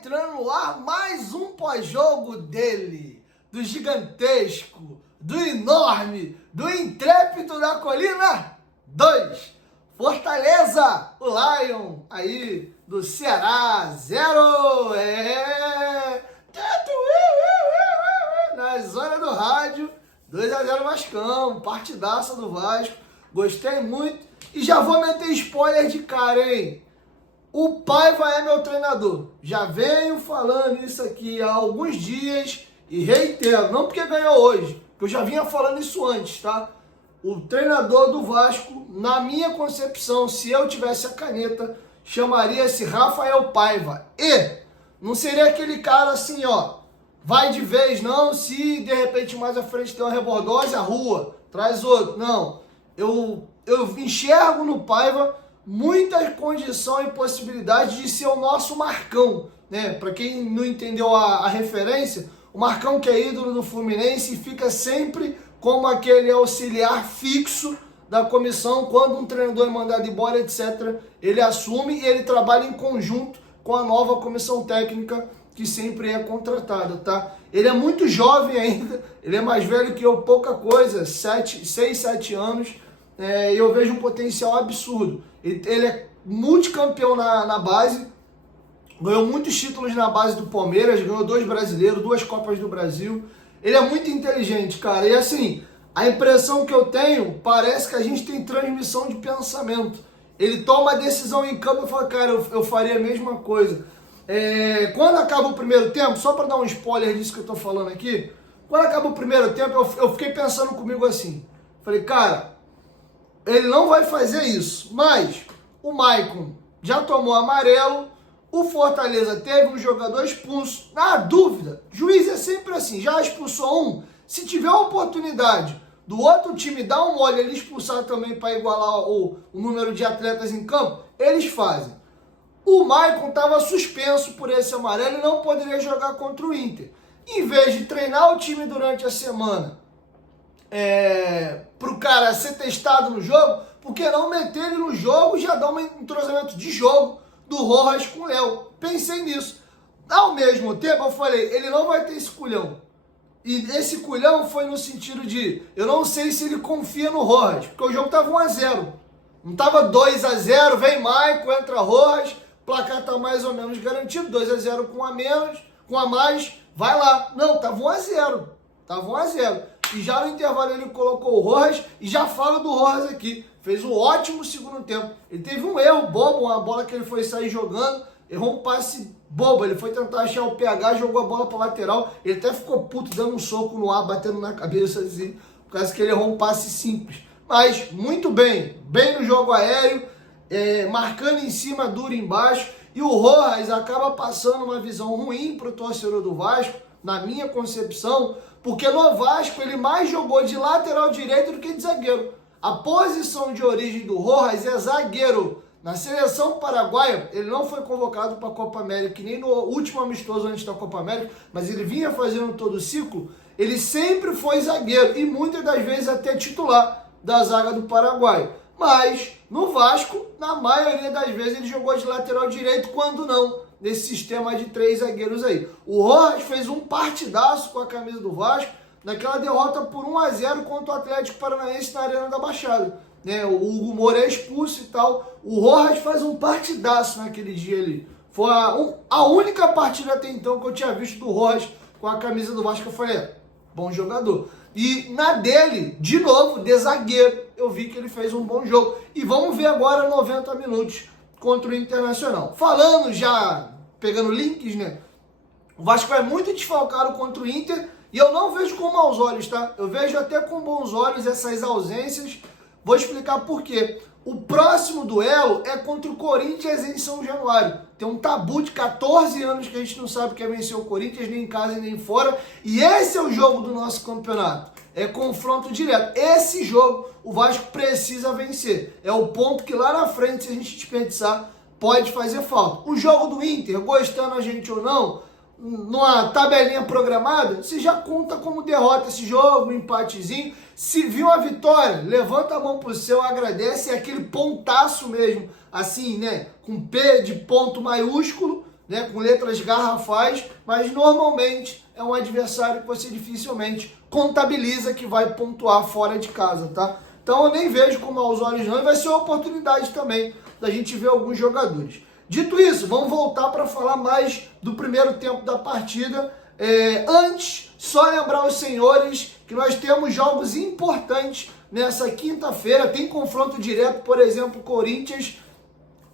entrando no ar mais um pós-jogo dele, do gigantesco, do enorme, do intrépido da colina 2. Fortaleza, o Lion aí do Ceará, 0. Na zona do rádio, 2-0 Vascão, partidaça do Vasco, gostei muito. E já vou meter spoiler de cara, hein? O Paiva é meu treinador. Já venho falando isso aqui há alguns dias e reitero, não porque ganhou hoje, porque eu já vinha falando isso antes, tá? O treinador do Vasco, na minha concepção, se eu tivesse a caneta, chamaria-se Rafael Paiva. E não seria aquele cara assim, ó, vai de vez, não, se de repente mais à frente tem uma rebordose, a rua, traz outro. Não, eu enxergo no Paiva muita condição e possibilidade de ser o nosso Marcão, né? Para quem não entendeu a referência, o Marcão que é ídolo do Fluminense fica sempre como aquele auxiliar fixo da comissão, quando um treinador é mandado embora, etc., ele assume e ele trabalha em conjunto com a nova comissão técnica que sempre é contratada, tá? Ele é muito jovem ainda, ele é mais velho que eu, pouca coisa, 6, 7 anos, e eu vejo um potencial absurdo. Ele é multicampeão na base, ganhou muitos títulos na base do Palmeiras, ganhou 2 brasileiros, 2 Copas do Brasil. Ele é muito inteligente, cara. E assim, a impressão que eu tenho, parece que a gente tem transmissão de pensamento. Ele toma a decisão em campo e fala, cara, eu faria a mesma coisa. Quando acaba o primeiro tempo, só para dar um spoiler disso que eu tô falando aqui, quando acaba o primeiro tempo, eu fiquei pensando comigo assim. Falei, cara, ele não vai fazer isso, mas o Maicon já tomou amarelo, o Fortaleza teve um jogador expulso. Na dúvida, juiz é sempre assim, já expulsou um, se tiver a oportunidade do outro time dar um mole, ele expulsar também para igualar o número de atletas em campo, eles fazem. O Maicon estava suspenso por esse amarelo e não poderia jogar contra o Inter. Em vez de treinar o time durante a semana, para o cara ser testado no jogo, por que não meter ele no jogo e já dar um entrosamento de jogo do Rojas com o Léo? Pensei nisso. Ao mesmo tempo, eu falei, ele não vai ter esse culhão. E esse culhão foi no sentido de, eu não sei se ele confia no Rojas, porque o jogo estava 1-0. Não estava 2-0, vem Maicon, entra Rojas, o placar está mais ou menos garantido, 2-0 com a mais, vai lá. Não, estava 1-0. Estava 1-0. E já no intervalo ele colocou o Rojas e já fala do Rojas aqui. Fez um ótimo segundo tempo. Ele teve um erro bobo, uma bola que ele foi sair jogando, errou um passe bobo. Ele foi tentar achar o PH, jogou a bola para lateral. Ele até ficou puto, dando um soco no ar, batendo na cabeça assim, por causa que ele errou um passe simples. Mas muito bem no jogo aéreo, marcando em cima, duro embaixo. E o Rojas acaba passando uma visão ruim para o torcedor do Vasco, na minha concepção, porque no Vasco ele mais jogou de lateral direito do que de zagueiro. A posição de origem do Rojas é zagueiro. Na seleção paraguaia, ele não foi convocado para a Copa América, que nem no último amistoso antes da Copa América, mas ele vinha fazendo todo o ciclo. Ele sempre foi zagueiro e muitas das vezes até titular da zaga do Paraguai. Mas no Vasco, na maioria das vezes, ele jogou de lateral direito, quando não, nesse sistema de 3 zagueiros aí. O Rojas fez um partidaço com a camisa do Vasco, naquela derrota por 1-0 contra o Atlético Paranaense na Arena da Baixada. O Hugo Moura é expulso e tal. O Rojas faz um partidaço naquele dia ali. Foi a única partida até então que eu tinha visto do Rojas com a camisa do Vasco. Eu falei, bom jogador. E na dele, de novo, de zagueiro, eu vi que ele fez um bom jogo. E vamos ver agora 90 minutos contra o Internacional. Falando já, pegando links, né? O Vasco é muito desfalcado contra o Inter. E eu não vejo com maus olhos, tá? Eu vejo até com bons olhos essas ausências. Vou explicar por quê. O próximo duelo é contra o Corinthians em São Januário. Tem um tabu de 14 anos que a gente não sabe quem vencer o Corinthians, nem em casa nem fora. E esse é o jogo do nosso campeonato. É confronto direto. Esse jogo o Vasco precisa vencer. É o ponto que lá na frente, se a gente desperdiçar, pode fazer falta. O jogo do Inter, gostando a gente ou não, numa tabelinha programada, você já conta como derrota esse jogo, um empatezinho. Se viu a vitória, levanta a mão pro céu, agradece, é aquele pontaço mesmo, assim, né, com P de ponto maiúsculo, né, com letras garrafais, mas normalmente é um adversário que você dificilmente contabiliza que vai pontuar fora de casa, tá? Então eu nem vejo com maus olhos não, e vai ser uma oportunidade também da gente ver alguns jogadores. Dito isso, vamos voltar para falar mais do primeiro tempo da partida. Antes, só lembrar aos senhores que nós temos jogos importantes nessa quinta-feira. Tem confronto direto, por exemplo, Corinthians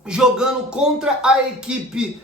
jogando contra a equipe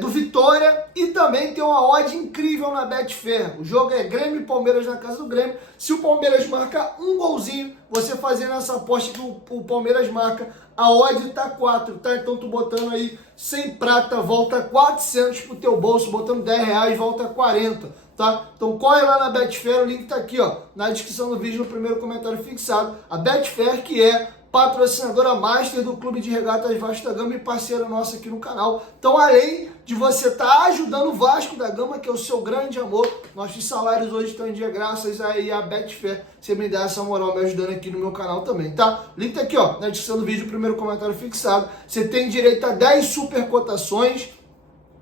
do Vitória, e também tem uma odd incrível na Betfair. O jogo é Grêmio e Palmeiras na casa do Grêmio. Se o Palmeiras marcar um golzinho, você fazendo essa aposta que o Palmeiras marca, a odd tá 4, tá? Então tu botando aí 100 prata, volta 400 pro teu bolso, botando 10 reais, volta 40, tá? Então corre lá na Betfair, o link tá aqui, ó, na descrição do vídeo, no primeiro comentário fixado. A Betfair, que é patrocinadora master do Clube de Regatas Vasco da Gama e parceira nossa aqui no canal. Então, além de você estar ajudando o Vasco da Gama, que é o seu grande amor, nossos salários hoje estão em dia graças aí a Betfair. Você me dá essa moral me ajudando aqui no meu canal também, tá? O link tá aqui, ó, na descrição do vídeo, primeiro comentário fixado. Você tem direito a 10 super cotações.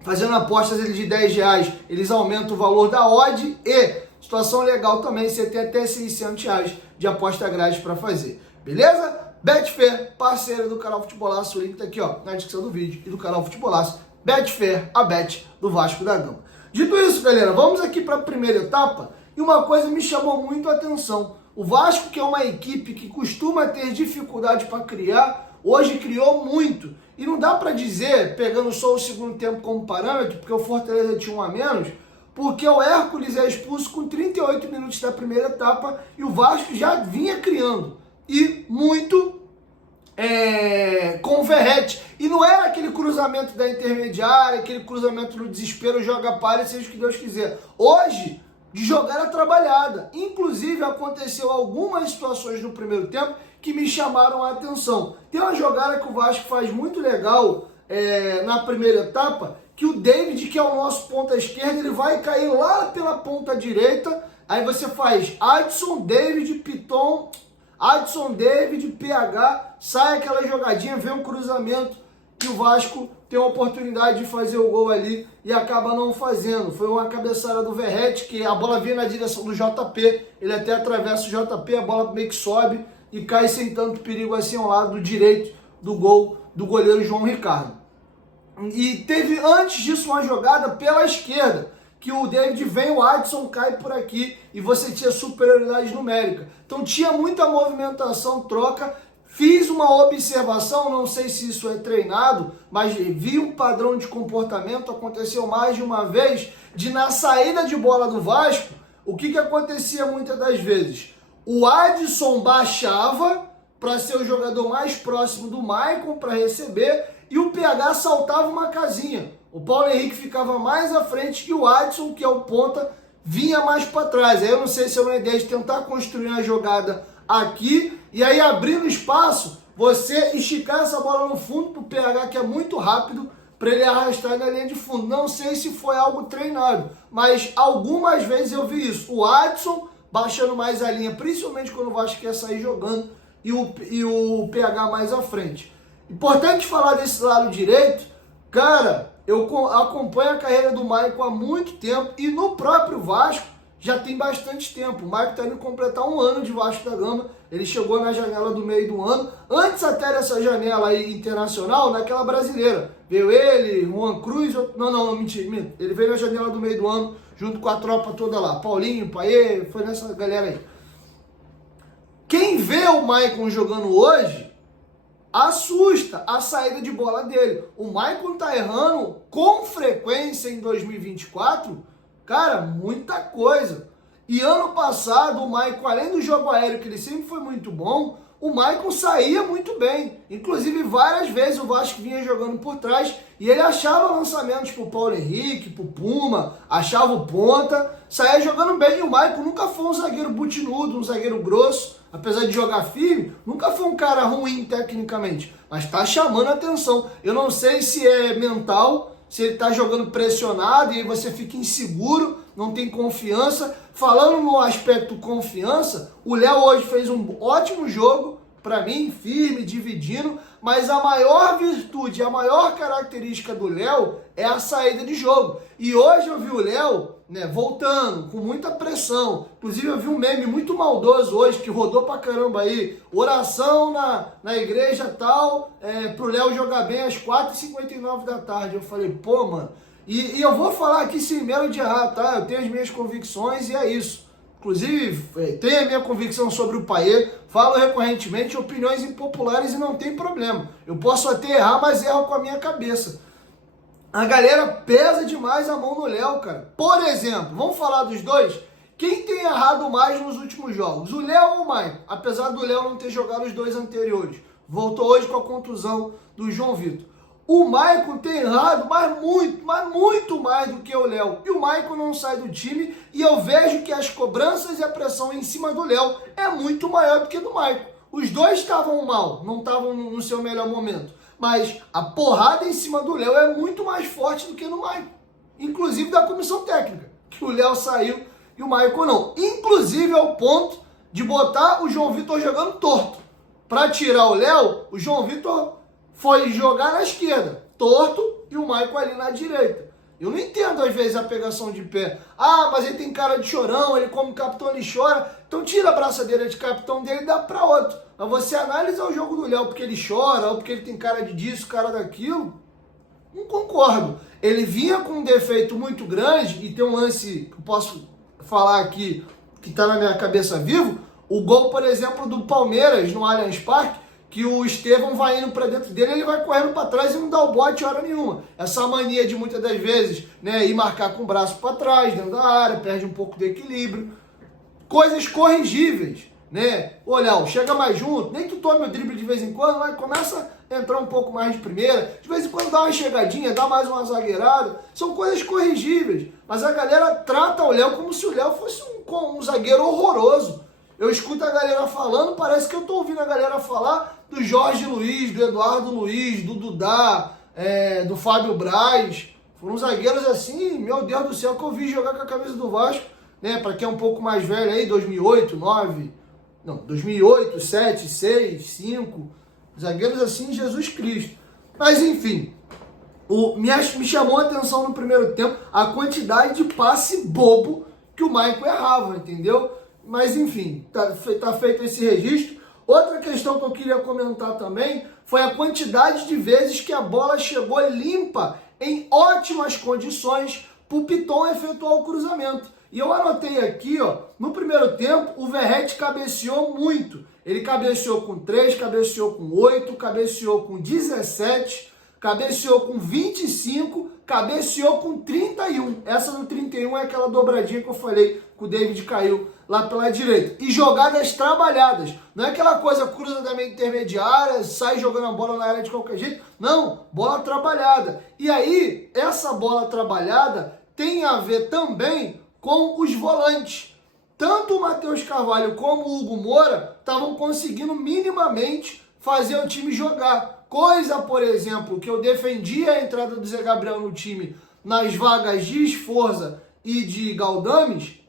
Fazendo apostas de 10 reais, eles aumentam o valor da odd, e, situação legal também, você tem até 600 reais de aposta grátis para fazer. Beleza? Betfair, parceira do canal Futebolaço, o link tá aqui, ó, na descrição do vídeo e do canal Futebolaço. Betfair, a bet do Vasco da Gama. Dito isso, galera, vamos aqui para a primeira etapa, e uma coisa me chamou muito a atenção. O Vasco, que é uma equipe que costuma ter dificuldade para criar, hoje criou muito. E não dá para dizer, pegando só o segundo tempo como parâmetro, porque o Fortaleza tinha um a menos, porque o Hércules é expulso com 38 minutos da primeira etapa e o Vasco já vinha criando. E muito com o Verratti. E não era aquele cruzamento da intermediária, aquele cruzamento no desespero, joga para, seja o que Deus quiser. Hoje, de jogada trabalhada. Inclusive, aconteceu algumas situações no primeiro tempo que me chamaram a atenção. Tem uma jogada que o Vasco faz muito legal na primeira etapa, que o David, que é o nosso ponta esquerda, ele vai cair lá pela ponta direita. Aí você faz Adson, David, Piton... Adson, David, PH, sai aquela jogadinha, vem um cruzamento e o Vasco tem a oportunidade de fazer o gol ali e acaba não fazendo. Foi uma cabeçada do Verratti, que a bola vinha na direção do JP, ele até atravessa o JP, a bola meio que sobe e cai sem tanto perigo assim ao lado direito do gol do goleiro João Ricardo. E teve antes disso uma jogada pela esquerda, que o David vem, o Adson cai por aqui e você tinha superioridade numérica. Então tinha muita movimentação, troca. Fiz uma observação, não sei se isso é treinado, mas vi um padrão de comportamento, aconteceu mais de uma vez, de na saída de bola do Vasco, o que acontecia muitas das vezes? O Adson baixava para ser o jogador mais próximo do Maicon para receber e o PH saltava uma casinha. O Paulo Henrique ficava mais à frente e o Adson, que é o ponta, vinha mais para trás. Aí eu não sei se é uma ideia de tentar construir a jogada aqui e aí abrindo espaço, você esticar essa bola no fundo para o PH, que é muito rápido, para ele arrastar na linha de fundo. Não sei se foi algo treinado, mas algumas vezes eu vi isso. O Adson baixando mais a linha, principalmente quando o Vasco quer sair jogando, e o PH mais à frente. Importante falar desse lado direito, cara. Eu acompanho a carreira do Maicon há muito tempo e no próprio Vasco já tem bastante tempo. O Maicon está indo completar um ano de Vasco da Gama. Ele chegou na janela do meio do ano. Antes até dessa janela aí internacional, naquela brasileira. Veio ele, Juan Cruz... Não, mentira. Ele veio na janela do meio do ano junto com a tropa toda lá. Paulinho, Paê, foi nessa galera aí. Quem vê o Maicon jogando hoje... assusta a saída de bola dele. O Maicon tá errando com frequência em 2024, cara, muita coisa. E ano passado, o Maicon, além do jogo aéreo, que ele sempre foi muito bom, o Maicon saía muito bem. Inclusive, várias vezes o Vasco vinha jogando por trás e ele achava lançamentos pro Paulo Henrique, pro Puma, achava o ponta, saía jogando bem. E o Maicon nunca foi um zagueiro butinudo, um zagueiro grosso. Apesar de jogar firme, nunca foi um cara ruim tecnicamente, mas tá chamando a atenção. Eu não sei se é mental, se ele tá jogando pressionado e aí você fica inseguro, não tem confiança. Falando no aspecto confiança, o Léo hoje fez um ótimo jogo, para mim, firme, dividindo, mas a maior virtude, a maior característica do Léo é a saída de jogo. E hoje eu vi o Léo, né, voltando, com muita pressão. Inclusive eu vi um meme muito maldoso hoje, que rodou pra caramba aí. Oração na igreja tal, pro Léo jogar bem às 4h59 da tarde. Eu falei, pô, mano. E eu vou falar aqui sem medo de errar, tá? Eu tenho as minhas convicções e é isso. Inclusive, tenho a minha convicção sobre o Payet, falo recorrentemente opiniões impopulares e não tem problema. Eu posso até errar, mas erro com a minha cabeça. A galera pesa demais a mão no Léo, cara. Por exemplo, vamos falar dos dois? Quem tem errado mais nos últimos jogos? O Léo ou o Maicon? Apesar do Léo não ter jogado os dois anteriores. Voltou hoje com a contusão do João Vitor. O Maicon tem errado, mas muito mais do que o Léo. E o Maicon não sai do time e eu vejo que as cobranças e a pressão em cima do Léo é muito maior do que do Maicon. Os dois estavam mal, não estavam no seu melhor momento. Mas a porrada em cima do Léo é muito mais forte do que no Maicon. Inclusive da comissão técnica, que o Léo saiu e o Maicon não. Inclusive ao ponto de botar o João Vitor jogando torto. Para tirar o Léo, o João Vitor foi jogar na esquerda, torto, e o Maicon ali na direita. Eu não entendo, às vezes, a pegação de pé. Ah, mas ele tem cara de chorão, ele como capitão, ele chora. Então tira a braçadeira de capitão dele e dá para outro. Mas você analisa o jogo do Léo porque ele chora, ou porque ele tem cara de disso, cara daquilo. Não concordo. Ele vinha com um defeito muito grande, e tem um lance que eu posso falar aqui, que está na minha cabeça vivo. O gol, por exemplo, do Palmeiras no Allianz Parque, que o Estevão vai indo para dentro dele, ele vai correndo para trás e não dá o bote hora nenhuma. Essa mania de muitas das vezes, né, ir marcar com o braço para trás, dentro da área, perde um pouco de equilíbrio. Coisas corrigíveis, né? Ô, Léo, chega mais junto, nem que tu tome o drible de vez em quando, mas começa a entrar um pouco mais de primeira. De vez em quando dá uma chegadinha, dá mais uma zagueirada. São coisas corrigíveis. Mas a galera trata o Léo como se o Léo fosse um zagueiro horroroso. Eu escuto a galera falando, parece que eu tô ouvindo a galera falar do Jorge Luiz, do Eduardo Luiz, do Dudá, do Fábio Braz. Foram zagueiros assim, meu Deus do céu, que eu vi jogar com a camisa do Vasco, né? Para quem é um pouco mais velho aí, 2008, 7, 6, 5. Zagueiros assim, Jesus Cristo. Mas enfim, me chamou a atenção no primeiro tempo a quantidade de passe bobo que o Maicon errava, entendeu? Mas enfim, tá feito esse registro. Outra questão que eu queria comentar também foi a quantidade de vezes que a bola chegou limpa, em ótimas condições, para o Piton efetuar o cruzamento. E eu anotei aqui, ó, no primeiro tempo, o Verratti cabeceou muito. Ele cabeceou com 3, cabeceou com 8, cabeceou com 17, cabeceou com 25, cabeceou com 31. Essa do 31 é aquela dobradinha que eu falei que o David caiu lá pela direita. E jogadas trabalhadas. Não é aquela coisa cruza da meia intermediária, sai jogando a bola na área de qualquer jeito. Não, bola trabalhada. E aí, essa bola trabalhada tem a ver também com os volantes. Tanto o Matheus Carvalho como o Hugo Moura estavam conseguindo minimamente fazer o time jogar. Coisa, por exemplo, que eu defendi a entrada do Zé Gabriel no time nas vagas de Sforza e de Galdames,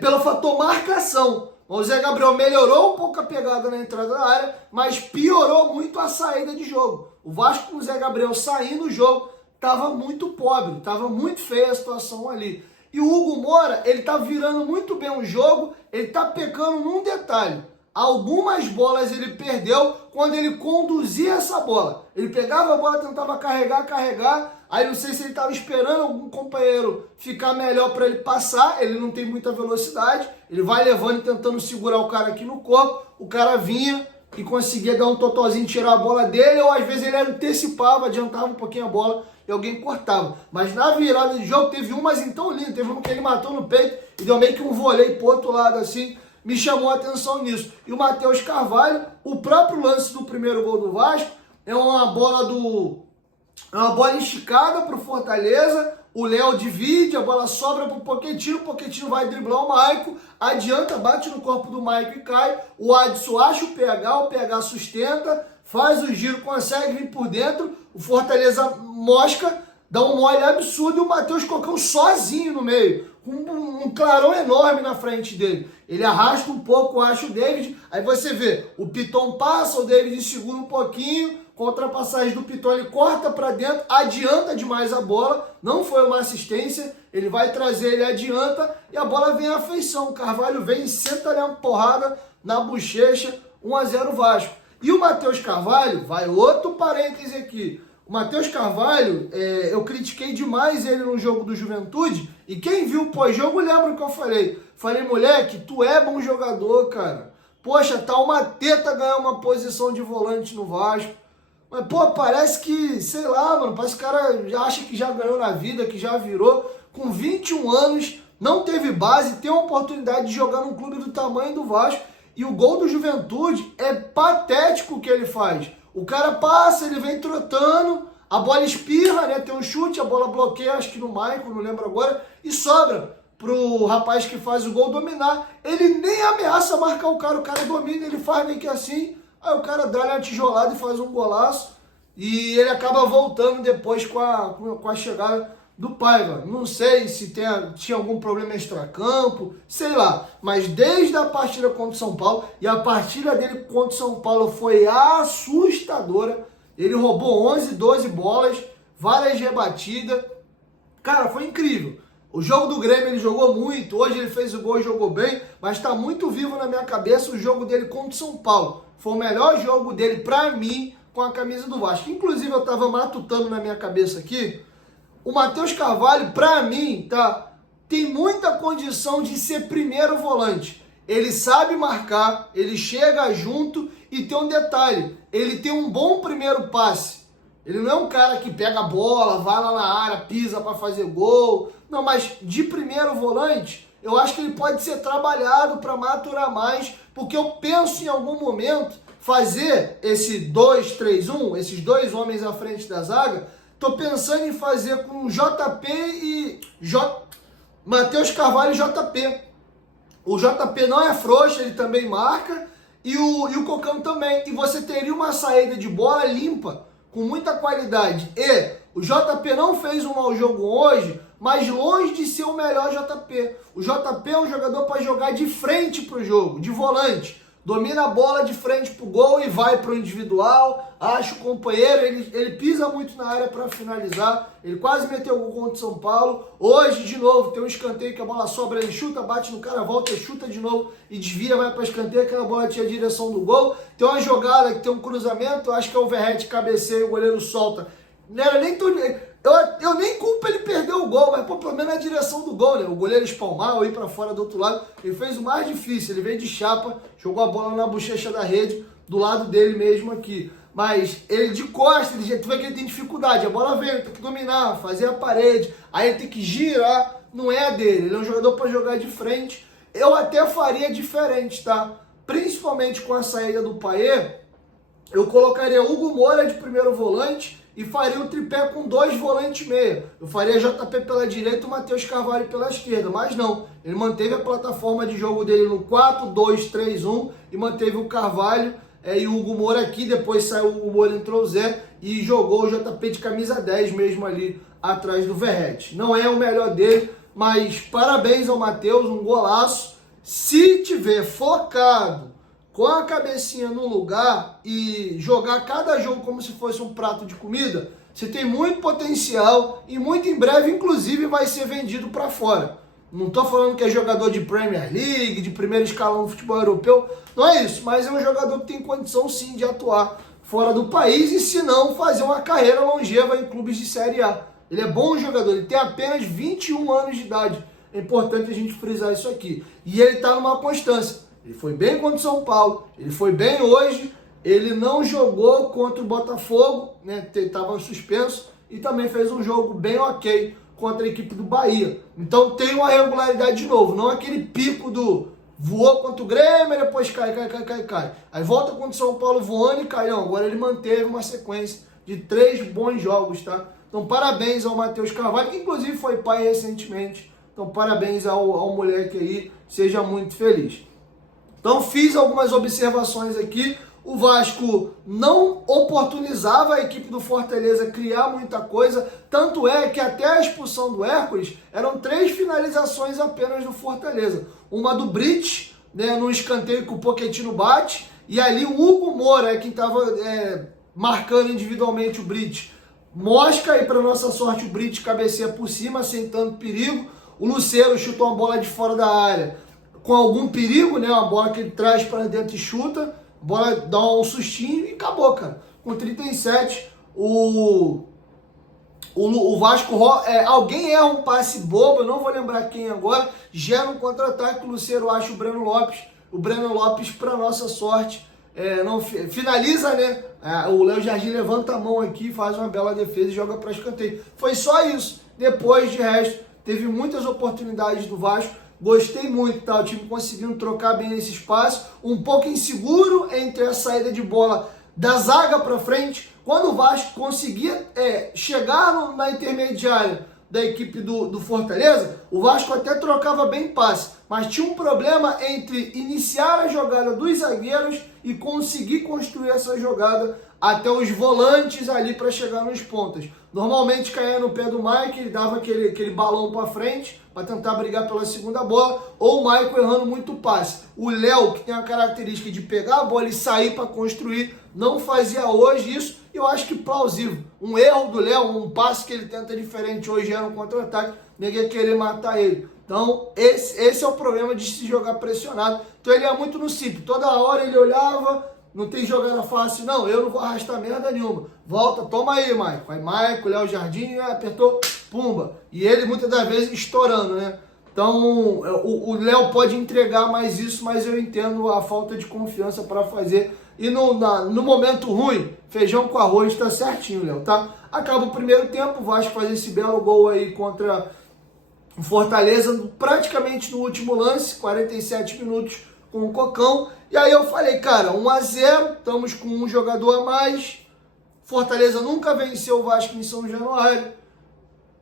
pelo fator marcação. O Zé Gabriel melhorou um pouco a pegada na entrada da área, mas piorou muito a saída de jogo. O Vasco com o Zé Gabriel saindo do jogo estava muito pobre, estava muito feia a situação ali. E o Hugo Moura, ele tá virando muito bem o jogo, ele tá pecando num detalhe. Algumas bolas ele perdeu quando ele conduzia essa bola. Ele pegava a bola, tentava carregar, aí não sei se ele estava esperando algum companheiro ficar melhor para ele passar, ele não tem muita velocidade, ele vai levando e tentando segurar o cara aqui no corpo, o cara vinha e conseguia dar um totozinho, tirar a bola dele, ou às vezes ele antecipava, adiantava um pouquinho a bola e alguém cortava. Mas na virada de jogo teve umas então lindas, teve uma que ele matou no peito e deu meio que um voleio pro outro lado assim, me chamou a atenção nisso. E o Matheus Carvalho, o próprio lance do primeiro gol do Vasco, é uma bola esticada pro Fortaleza, o Léo divide, a bola sobra pro Pochettino, o Pochettino vai driblar o Maicon, adianta, bate no corpo do Maicon e cai, o Adson acha o PH sustenta, faz o giro, consegue vir por dentro, o Fortaleza mosca, dá um mole absurdo e o Matheus Cocão sozinho no meio. com um clarão enorme na frente dele. Ele arrasta um pouco, acha o David, aí você vê, o Piton passa, o David segura um pouquinho, com a ultrapassagem do Piton ele corta para dentro, adianta demais a bola, não foi uma assistência, ele vai trazer, ele adianta, e a bola vem à feição. O Carvalho vem e senta-lhe uma porrada na bochecha, 1-0 Vasco. E o Matheus Carvalho, vai outro parêntese aqui, o Matheus Carvalho, eu critiquei demais ele no jogo do Juventude, e quem viu o pós-jogo lembra o que eu falei. Falei, moleque, tu é bom jogador, cara. Poxa, tá uma teta ganhar uma posição de volante no Vasco. Mas, pô, parece que, sei lá, mano, parece que o cara já acha que já ganhou na vida, que já virou. Com 21 anos, não teve base, tem a oportunidade de jogar num clube do tamanho do Vasco. E o gol do Juventude é patético o que ele faz. O cara passa, ele vem trotando, a bola espirra, né? Tem um chute, a bola bloqueia, acho que no Maicon, não lembro agora, e sobra pro rapaz que faz o gol dominar. Ele nem ameaça marcar o cara domina, ele faz meio que assim, aí o cara dá uma tijolada e faz um golaço, e ele acaba voltando depois com a chegada do Paiva. Não sei se tinha algum problema extracampo, sei lá. Mas desde a partida contra o São Paulo, e a partida dele contra o São Paulo foi assustadora. Ele roubou 11, 12 bolas, várias rebatidas. Cara, foi incrível. O jogo do Grêmio ele jogou muito, hoje ele fez o gol e jogou bem, mas está muito vivo na minha cabeça o jogo dele contra o São Paulo. Foi o melhor jogo dele pra mim com a camisa do Vasco. Inclusive eu tava matutando na minha cabeça aqui, o Matheus Carvalho, pra mim, tem muita condição de ser primeiro volante. Ele sabe marcar, ele chega junto e tem um detalhe, ele tem um bom primeiro passe. Ele não é um cara que pega a bola, vai lá na área, pisa para fazer gol. Não, mas de primeiro volante, eu acho que ele pode ser trabalhado para maturar mais, porque eu penso em algum momento fazer esse 2-3-1, esses dois homens à frente da zaga. Tô pensando em fazer com JP e Matheus Carvalho e JP. O JP não é frouxo, ele também marca, e o Cocão também. E você teria uma saída de bola limpa, com muita qualidade. E o JP não fez um mau jogo hoje, mas longe de ser o melhor JP. O JP é um jogador para jogar de frente pro jogo, de volante. Domina a bola de frente pro gol e vai pro individual, acha o companheiro, ele pisa muito na área para finalizar, ele quase meteu o gol contra o São Paulo. Hoje, de novo, tem um escanteio que a bola sobra, ele chuta, bate no cara, volta, chuta de novo e desvia, vai para escanteio, aquela bola tinha a direção do gol. Tem uma jogada que tem um cruzamento, acho que é o Verratti cabeceia e o goleiro solta. Não era nem tudo... Eu nem culpo ele perder o gol, mas pô, pelo menos a direção do gol, né? O goleiro espalmar ou ir para fora do outro lado, ele fez o mais difícil, ele veio de chapa, jogou a bola na bochecha da rede, do lado dele mesmo aqui. Mas ele de costas, tu vê que ele tem dificuldade, a bola vem, ele tem que dominar, fazer a parede, aí ele tem que girar, não é a dele, ele é um jogador para jogar de frente. Eu até faria diferente, tá? Principalmente com a saída do Payet, eu colocaria Hugo Moura de primeiro volante, e faria um tripé com dois volantes meia. Eu faria JP pela direita e o Matheus Carvalho pela esquerda, mas não. Ele manteve a plataforma de jogo dele no 4-2-3-1 e manteve o Carvalho e o Hugo Moura aqui. Depois saiu o Hugo Moura, entrou o Zé e jogou o JP de camisa 10 mesmo ali atrás do Verratti. Não é o melhor dele, mas parabéns ao Matheus, um golaço. Se tiver focado, com a cabecinha no lugar e jogar cada jogo como se fosse um prato de comida, você tem muito potencial e muito em breve, inclusive, vai ser vendido para fora. Não estou falando que é jogador de Premier League, de primeiro escalão do futebol europeu, não é isso, mas é um jogador que tem condição sim de atuar fora do país e, se não, fazer uma carreira longeva em clubes de Série A. Ele é bom jogador, ele tem apenas 21 anos de idade. É importante a gente frisar isso aqui. E ele está numa constância. Ele foi bem contra o São Paulo, ele foi bem hoje, ele não jogou contra o Botafogo, né, estava suspenso, e também fez um jogo bem ok contra a equipe do Bahia. Então tem uma regularidade de novo, não aquele pico do voou contra o Grêmio, depois cai. Aí volta contra o São Paulo voando e cai. Não, agora ele manteve uma sequência de 3 bons jogos, tá? Então parabéns ao Matheus Carvalho, que inclusive foi pai recentemente. Então parabéns ao moleque aí, seja muito feliz. Então fiz algumas observações aqui. O Vasco não oportunizava a equipe do Fortaleza criar muita coisa, tanto é que até a expulsão do Hércules eram 3 finalizações apenas do Fortaleza. Uma do Brits, né, no escanteio que o Pochettino bate, e ali o Hugo Moura é quem estava marcando individualmente o Brits. Mosca, e para nossa sorte o Brits cabeceia por cima, sem tanto perigo. O Lucero chutou uma bola de fora da área com algum perigo, né, uma bola que ele traz para dentro e chuta. A bola dá um sustinho e acabou, cara. Com 37, o Vasco, alguém erra um passe bobo, eu não vou lembrar quem agora, gera um contra-ataque, o Lucero acha o Breno Lopes. O Breno Lopes, para nossa sorte, não finaliza, né? O Léo Jardim levanta a mão aqui, faz uma bela defesa e joga para escanteio. Foi só isso. Depois, de resto, teve muitas oportunidades do Vasco. Gostei muito, tá? O time conseguindo trocar bem esse espaço, um pouco inseguro entre a saída de bola da zaga para frente. Quando o Vasco conseguia chegar na intermediária da equipe do Fortaleza, o Vasco até trocava bem passe, mas tinha um problema entre iniciar a jogada dos zagueiros e conseguir construir essa jogada até os volantes ali para chegar nos pontas. Normalmente caía no pé do Mike, ele dava aquele balão para frente para tentar brigar pela segunda bola, ou o Maicon errando muito passe. O Léo, que tem a característica de pegar a bola e sair para construir, não fazia hoje isso, e eu acho que plausível. Um erro do Léo, um passe que ele tenta diferente hoje era um contra-ataque, ninguém ia querer matar ele. Então, esse é o problema de se jogar pressionado. Então ele é muito no simples, toda hora ele olhava, não tem jogada fácil, não, eu não vou arrastar merda nenhuma. Volta, toma aí, Maicon. Aí Maicon, Léo Jardim, apertou, pumba. E ele muitas das vezes estourando, né? Então, o Léo pode entregar mais isso, mas eu entendo a falta de confiança para fazer. E no momento ruim, feijão com arroz tá certinho, Léo, tá? Acaba o primeiro tempo, o Vasco faz esse belo gol aí contra o Fortaleza, praticamente no último lance, 47 minutos com o Cocão. E aí eu falei, cara, 1-0, estamos com um jogador a mais. Fortaleza nunca venceu o Vasco em São Januário.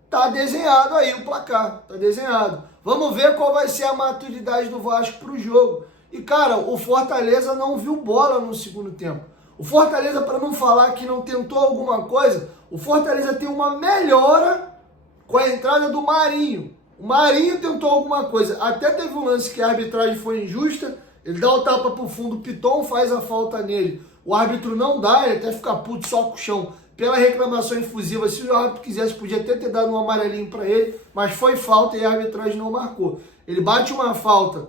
Tá desenhado aí o placar, tá desenhado. Vamos ver qual vai ser a maturidade do Vasco pro jogo. E, cara, o Fortaleza não viu bola no segundo tempo. O Fortaleza, para não falar que não tentou alguma coisa, o Fortaleza tem uma melhora com a entrada do Marinho. O Marinho tentou alguma coisa. Até teve um lance que a arbitragem foi injusta. Ele dá o tapa pro fundo, o Piton faz a falta nele. O árbitro não dá, ele até fica puto, soca o chão. Pela reclamação infusiva, se o árbitro quisesse, podia até ter dado um amarelinho para ele, mas foi falta e a arbitragem não marcou. Ele bate uma falta,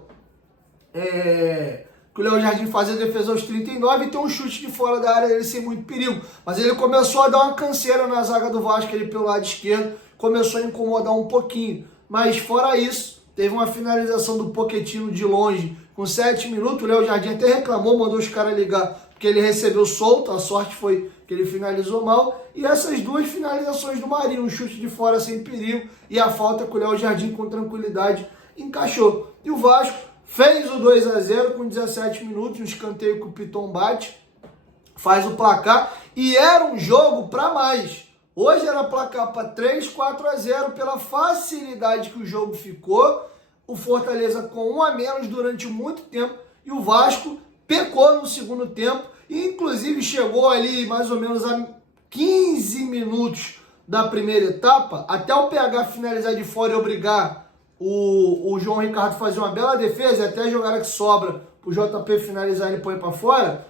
que o Léo Jardim faz a defesa aos 39 e tem um chute de fora da área dele sem muito perigo. Mas ele começou a dar uma canseira na zaga do Vasco ali pelo lado esquerdo, começou a incomodar um pouquinho. Mas fora isso, teve uma finalização do Pochettino de longe, com 7 minutos, o Léo Jardim até reclamou, mandou os caras ligar, porque ele recebeu solto, a sorte foi que ele finalizou mal, e essas duas finalizações do Marinho, um chute de fora sem perigo, e a falta que o Léo Jardim com tranquilidade encaixou. E o Vasco fez o 2-0 com 17 minutos, um escanteio que o Piton bate, faz o placar, e era um jogo para mais. Hoje era placar para 3-4-0 pela facilidade que o jogo ficou, o Fortaleza com 1 a menos durante muito tempo, e o Vasco pecou no segundo tempo, e inclusive chegou ali mais ou menos a 15 minutos da primeira etapa, até o PH finalizar de fora e obrigar o João Ricardo a fazer uma bela defesa, e até a jogada que sobra para o JP finalizar e põe para fora,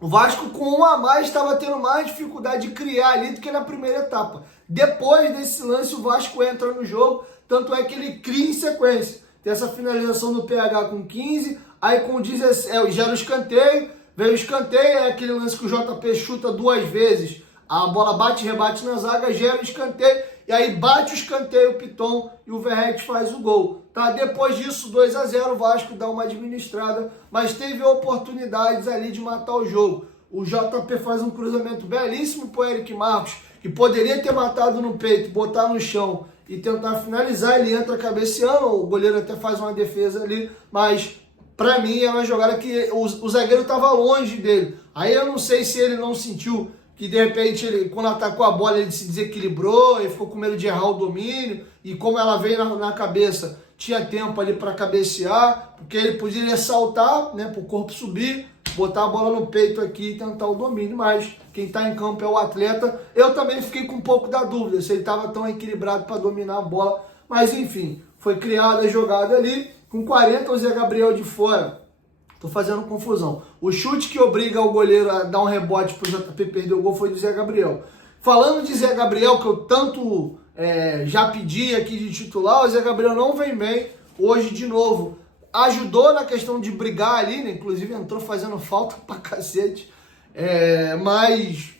o Vasco com 1 a mais estava tendo mais dificuldade de criar ali do que na primeira etapa. Depois desse lance o Vasco entra no jogo, tanto é que ele cria em sequência. Tem essa finalização do PH com 15, aí com 17, gera o escanteio, vem o escanteio, é aquele lance que o JP chuta 2 vezes, a bola bate e rebate na zaga, gera o escanteio, e aí bate o escanteio, o Piton, e o Verrete faz o gol. Tá? Depois disso, 2-0, o Vasco dá uma administrada, mas teve oportunidades ali de matar o jogo. O JP faz um cruzamento belíssimo pro Eric Marcos, que poderia ter matado no peito, botar no chão e tentar finalizar, ele entra cabeceando, o goleiro até faz uma defesa ali, mas pra mim é uma jogada que o zagueiro estava longe dele. Aí eu não sei se ele não sentiu que de repente, ele, quando atacou a bola, ele se desequilibrou, ele ficou com medo de errar o domínio, e como ela veio na cabeça, tinha tempo ali para cabecear, porque ele poderia saltar, né, para o corpo subir, botar a bola no peito aqui e tentar o domínio, mas quem está em campo é o atleta. Eu também fiquei com um pouco da dúvida se ele estava tão equilibrado para dominar a bola, mas enfim, foi criada a jogada ali, com 40 o Zé Gabriel de fora. Tô fazendo confusão. O chute que obriga o goleiro a dar um rebote pro JP perder o gol foi do Zé Gabriel. Falando de Zé Gabriel, que eu tanto já pedi aqui de titular, o Zé Gabriel não vem bem hoje de novo. Ajudou na questão de brigar ali, né? Inclusive entrou fazendo falta pra cacete. Mas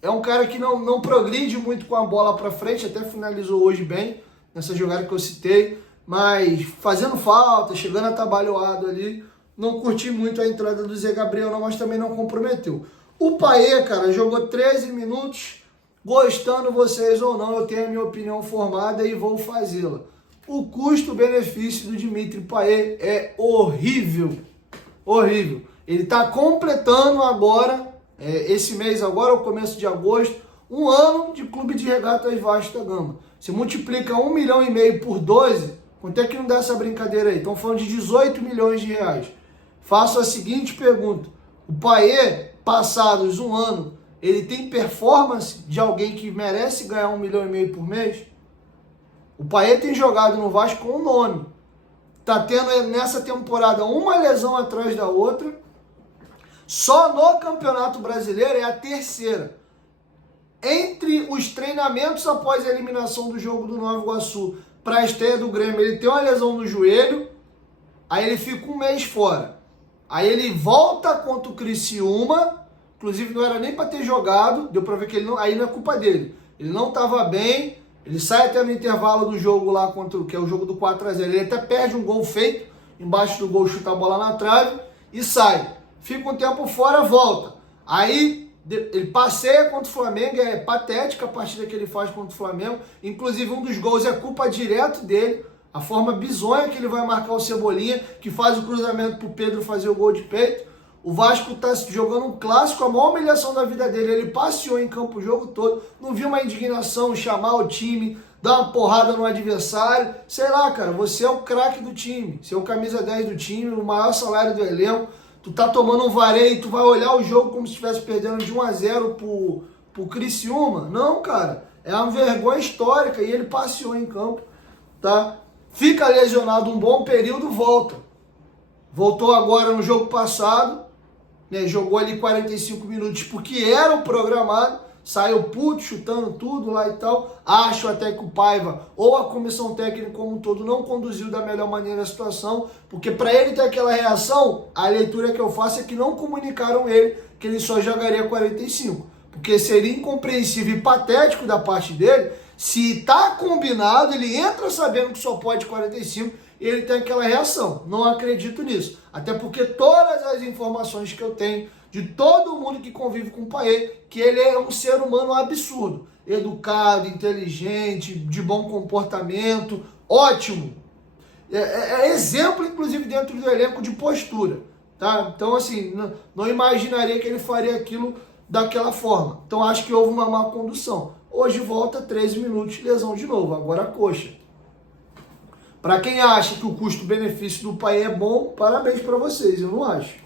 é um cara que não progride muito com a bola pra frente, até finalizou hoje bem, nessa jogada que eu citei. Mas fazendo falta, chegando atabalhoado ali. Não curti muito a entrada do Zé Gabriel, não, mas também não comprometeu. O Payet, cara, jogou 13 minutos. Gostando vocês ou não, eu tenho a minha opinião formada e vou fazê-la. O custo-benefício do Dimitri Payet é horrível. Horrível. Ele está completando agora, esse mês agora, o começo de agosto, um ano de Clube de Regatas Vasco da Gama. Você multiplica 1,5 milhão por 12, quanto é que não dá essa brincadeira aí? Estão falando de 18 milhões de reais. Faço a seguinte pergunta. O Payet, passados um ano, ele tem performance de alguém que merece ganhar 1,5 milhão por mês? O Payet tem jogado no Vasco com o nome. Tá tendo nessa temporada uma lesão atrás da outra. Só no Campeonato Brasileiro é a terceira. Entre os treinamentos após a eliminação do jogo do Nova Iguaçu para a estreia do Grêmio, ele tem uma lesão no joelho, aí ele fica um mês fora. Aí ele volta contra o Criciúma, inclusive não era nem para ter jogado, deu para ver que ele não, aí não é culpa dele. Ele não estava bem, ele sai até no intervalo do jogo lá, que é o jogo do 4-0, ele até perde um gol feito, embaixo do gol chuta a bola na trave e sai. Fica um tempo fora, volta. Aí ele passeia contra o Flamengo, é patética a partida que ele faz contra o Flamengo, inclusive um dos gols é culpa direto dele, a forma bizonha que ele vai marcar o Cebolinha, que faz o cruzamento pro Pedro fazer o gol de peito. O Vasco tá jogando um clássico, a maior humilhação da vida dele. Ele passeou em campo o jogo todo, não viu uma indignação, chamar o time, dar uma porrada no adversário. Sei lá, cara, você é o craque do time, você é o camisa 10 do time, o maior salário do elenco. Tu tá tomando um vareio, tu vai olhar o jogo como se estivesse perdendo de 1-0 pro Criciúma? Não, cara, é uma vergonha histórica e ele passeou em campo, tá? Fica lesionado um bom período, volta. Voltou agora no jogo passado, né, jogou ali 45 minutos porque era o programado, saiu puto, chutando tudo lá e tal. Acho até que o Paiva ou a comissão técnica como um todo não conduziu da melhor maneira a situação, porque para ele ter aquela reação, a leitura que eu faço é que não comunicaram ele que ele só jogaria 45, porque seria incompreensível e patético da parte dele. Se tá combinado, ele entra sabendo que só pode 45 e ele tem aquela reação. Não acredito nisso. Até porque todas as informações que eu tenho de todo mundo que convive com o Payet, que ele é um ser humano absurdo. Educado, inteligente, de bom comportamento, ótimo. É exemplo, inclusive, dentro do elenco de postura. Tá? Então, assim, não imaginaria que ele faria aquilo daquela forma. Então, acho que houve uma má condução. Hoje volta 13 minutos, lesão de novo, agora a coxa. Para quem acha que o custo-benefício do Payet é bom, parabéns para vocês, eu não acho.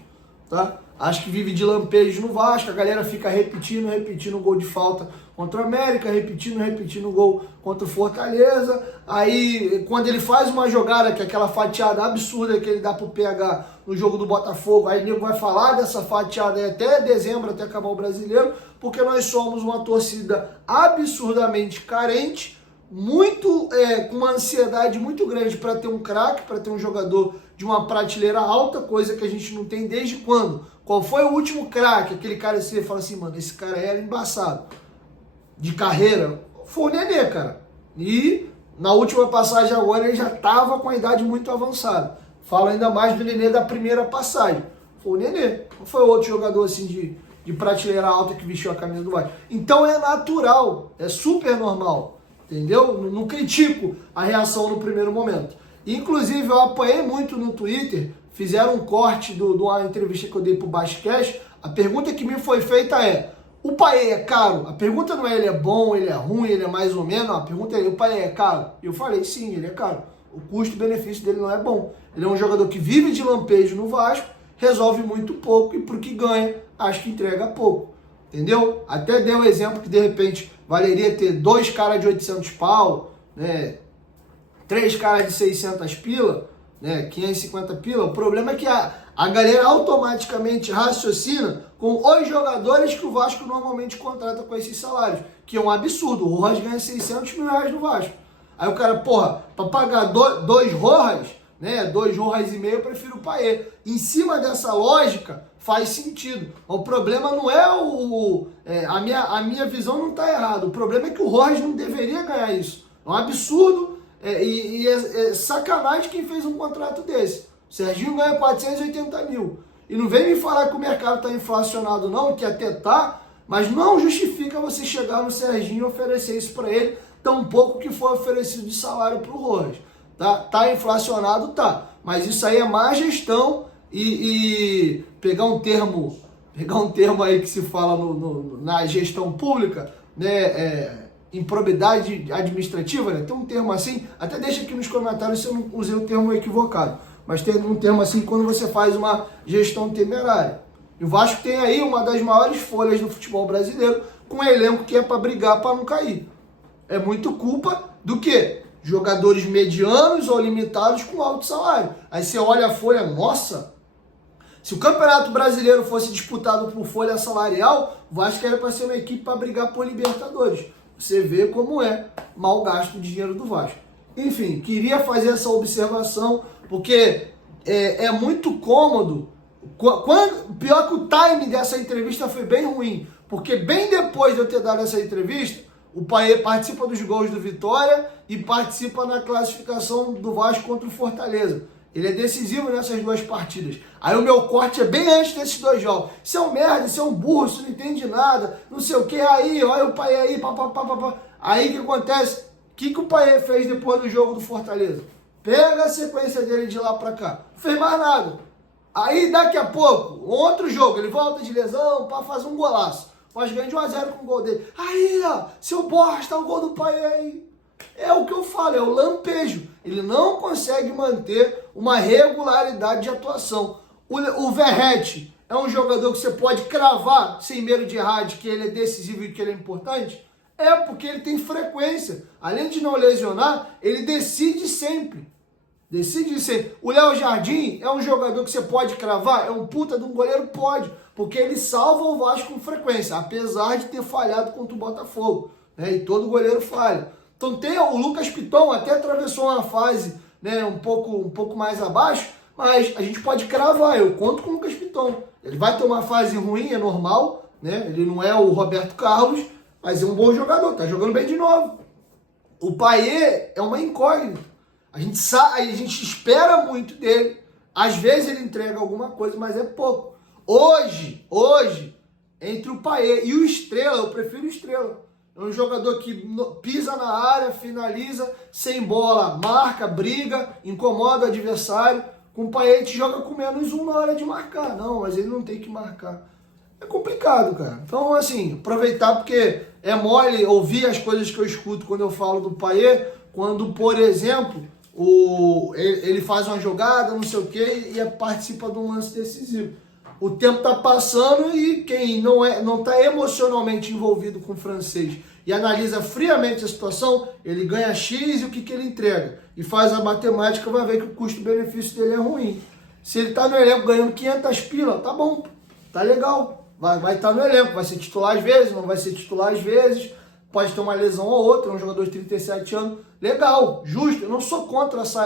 Tá? Acho que vive de lampejo no Vasco, a galera fica repetindo o gol de falta contra o América, repetindo o gol contra o Fortaleza. Aí, quando ele faz uma jogada, que é aquela fatiada absurda que ele dá pro PH no jogo do Botafogo, aí o nego vai falar dessa fatiada aí até dezembro, até acabar o Brasileiro, porque nós somos uma torcida absurdamente carente, muito com uma ansiedade muito grande para ter um craque, para ter um jogador de uma prateleira alta, coisa que a gente não tem desde quando? Qual foi o último craque? Aquele cara que você fala assim, mano, esse cara era embaçado. De carreira, foi o Nenê, cara. E na última passagem agora ele já estava com a idade muito avançada. Falo ainda mais do Nenê da primeira passagem. Foi o Nenê. Não foi outro jogador assim de prateleira alta que vestiu a camisa do Vasco. Então é natural, é super normal. Entendeu? Não critico a reação no primeiro momento. Inclusive, eu apanhei muito no Twitter, fizeram um corte de uma entrevista que eu dei pro Basquete. A pergunta que me foi feita é, o Payet é caro? A pergunta não é ele é bom, ele é ruim, ele é mais ou menos, não. A pergunta é, o Payet é caro? Eu falei, sim, ele é caro. O custo-benefício dele não é bom. Ele é um jogador que vive de lampejo no Vasco resolve muito pouco e pro que ganha, acho que entrega pouco. Entendeu? Até dei um exemplo que de repente valeria ter 2 caras de 800 pau, né? 3 caras de 600 pila, né? 550 pila. O problema é que a galera automaticamente raciocina com os jogadores que o Vasco normalmente contrata com esses salários, que é um absurdo. O Rojas ganha 600 mil reais no Vasco. Aí o cara, porra, para pagar 2 Rojas, né? 2 Rojas e meio, eu prefiro o Payet. Em cima dessa lógica, faz sentido. O problema não é a minha visão não está errada. O problema é que o Rojas não deveria ganhar isso. É um absurdo é sacanagem quem fez um contrato desse. O Serginho ganha 480 mil. E não vem me falar que o mercado está inflacionado não, que até tá, mas não justifica você chegar no Serginho e oferecer isso para ele, tão pouco que foi oferecido de salário para o Rojas. Tá inflacionado, tá. Mas isso aí é má gestão e pegar um termo aí que se fala na gestão pública, né, improbidade administrativa, né? Tem um termo assim, até deixa aqui nos comentários se eu não usei o termo equivocado, mas tem um termo assim quando você faz uma gestão temerária. E o Vasco tem aí uma das maiores folhas do futebol brasileiro, com um elenco que é para brigar para não cair. É muito culpa do quê? Jogadores medianos ou limitados com alto salário. Aí você olha a folha, nossa, se o Campeonato Brasileiro fosse disputado por folha salarial, o Vasco era para ser uma equipe para brigar por Libertadores. Você vê como é mal gasto o dinheiro do Vasco. Enfim, queria fazer essa observação, porque é muito cômodo. Pior que o time dessa entrevista foi bem ruim, porque bem depois de eu ter dado essa entrevista, o Payet participa dos gols do Vitória e participa na classificação do Vasco contra o Fortaleza. Ele é decisivo nessas 2 partidas. Aí o meu corte é bem antes desses 2 jogos. Você é um merda, você é um burro, você não entende nada, não sei o que. Aí, olha o Payet aí, papapá. Aí o que acontece? O que o Payet fez depois do jogo do Fortaleza? Pega a sequência dele de lá pra cá. Não fez mais nada. Aí daqui a pouco, outro jogo, ele volta de lesão para fazer um golaço. Mas ganha de 1-0 com o gol dele. Aí, ó, seu bosta, o gol do Payet aí. É o que eu falo, é o lampejo. Ele não consegue manter uma regularidade de atuação. O Verratti é um jogador que você pode cravar, sem medo de errar, de que ele é decisivo e que ele é importante? É, porque ele tem frequência. Além de não lesionar, ele decide sempre. Decide sempre. O Léo Jardim é um jogador que você pode cravar? É um puta de um goleiro? Pode. Porque ele salva o Vasco com frequência, apesar de ter falhado contra o Botafogo, né? E todo goleiro falha. Então tem o Lucas Piton, até atravessou uma fase, né, um pouco mais abaixo, mas a gente pode cravar, eu conto com o Lucas Piton. Ele vai ter uma fase ruim, é normal, né? Ele não é o Roberto Carlos, mas é um bom jogador, tá jogando bem de novo. O Payet é uma incógnita. A gente espera muito dele. Às vezes ele entrega alguma coisa, mas é pouco. Hoje, entre o Payet e o Estrela, eu prefiro o Estrela. É um jogador que pisa na área, finaliza, sem bola, marca, briga, incomoda o adversário. Com o Payet, a gente joga com -1 na hora de marcar. Não, mas ele não tem que marcar. É complicado, cara. Então, assim, aproveitar porque é mole ouvir as coisas que eu escuto quando eu falo do Payet, quando, por exemplo, ele faz uma jogada, não sei o quê, e participa de um lance decisivo. O tempo está passando e quem não está emocionalmente envolvido com o francês e analisa friamente a situação, ele ganha X e o que ele entrega. E faz a matemática, vai ver que o custo-benefício dele é ruim. Se ele está no elenco ganhando 500 pila, tá bom, tá legal. Vai estar no elenco, vai ser titular às vezes, não vai ser titular às vezes, pode ter uma lesão ou outra, é um jogador de 37 anos. Legal, justo, eu não sou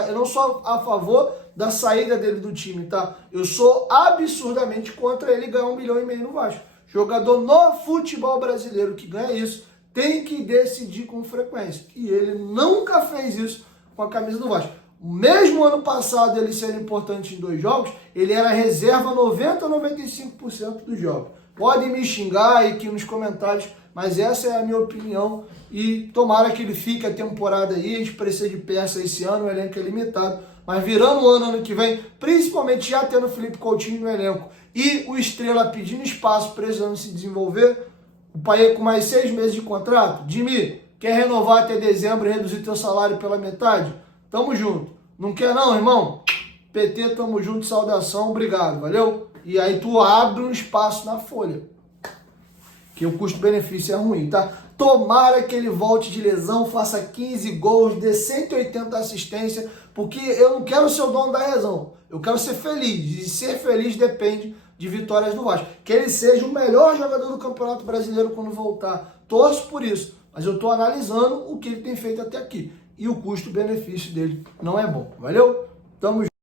eu não sou a favor da saída dele do time, tá? Eu sou absurdamente contra ele ganhar 1,5 milhão no Vasco. Jogador no futebol brasileiro que ganha isso tem que decidir com frequência. E ele nunca fez isso com a camisa do Vasco. Mesmo ano passado ele sendo importante em 2 jogos, ele era reserva 90 a 95% dos jogos. Podem me xingar aí aqui nos comentários, mas essa é a minha opinião e tomara que ele fique a temporada aí, a gente precisa de peça esse ano, o elenco é limitado, mas virando o ano que vem, principalmente já tendo o Felipe Coutinho no elenco e o Estrela pedindo espaço, precisando se desenvolver, o Payet com mais 6 meses de contrato, Jimmy, quer renovar até dezembro e reduzir teu salário pela metade? Tamo junto. Não quer não, irmão? PT, tamo junto, saudação, obrigado, valeu? E aí tu abre um espaço na folha, que o custo-benefício é ruim, tá? Tomara que ele volte de lesão, faça 15 gols, dê 180 assistências, porque eu não quero ser o dono da razão, eu quero ser feliz, e ser feliz depende de vitórias do Vasco. Que ele seja o melhor jogador do Campeonato Brasileiro quando voltar, torço por isso, mas eu tô analisando o que ele tem feito até aqui, e o custo-benefício dele não é bom, valeu? Tamo junto.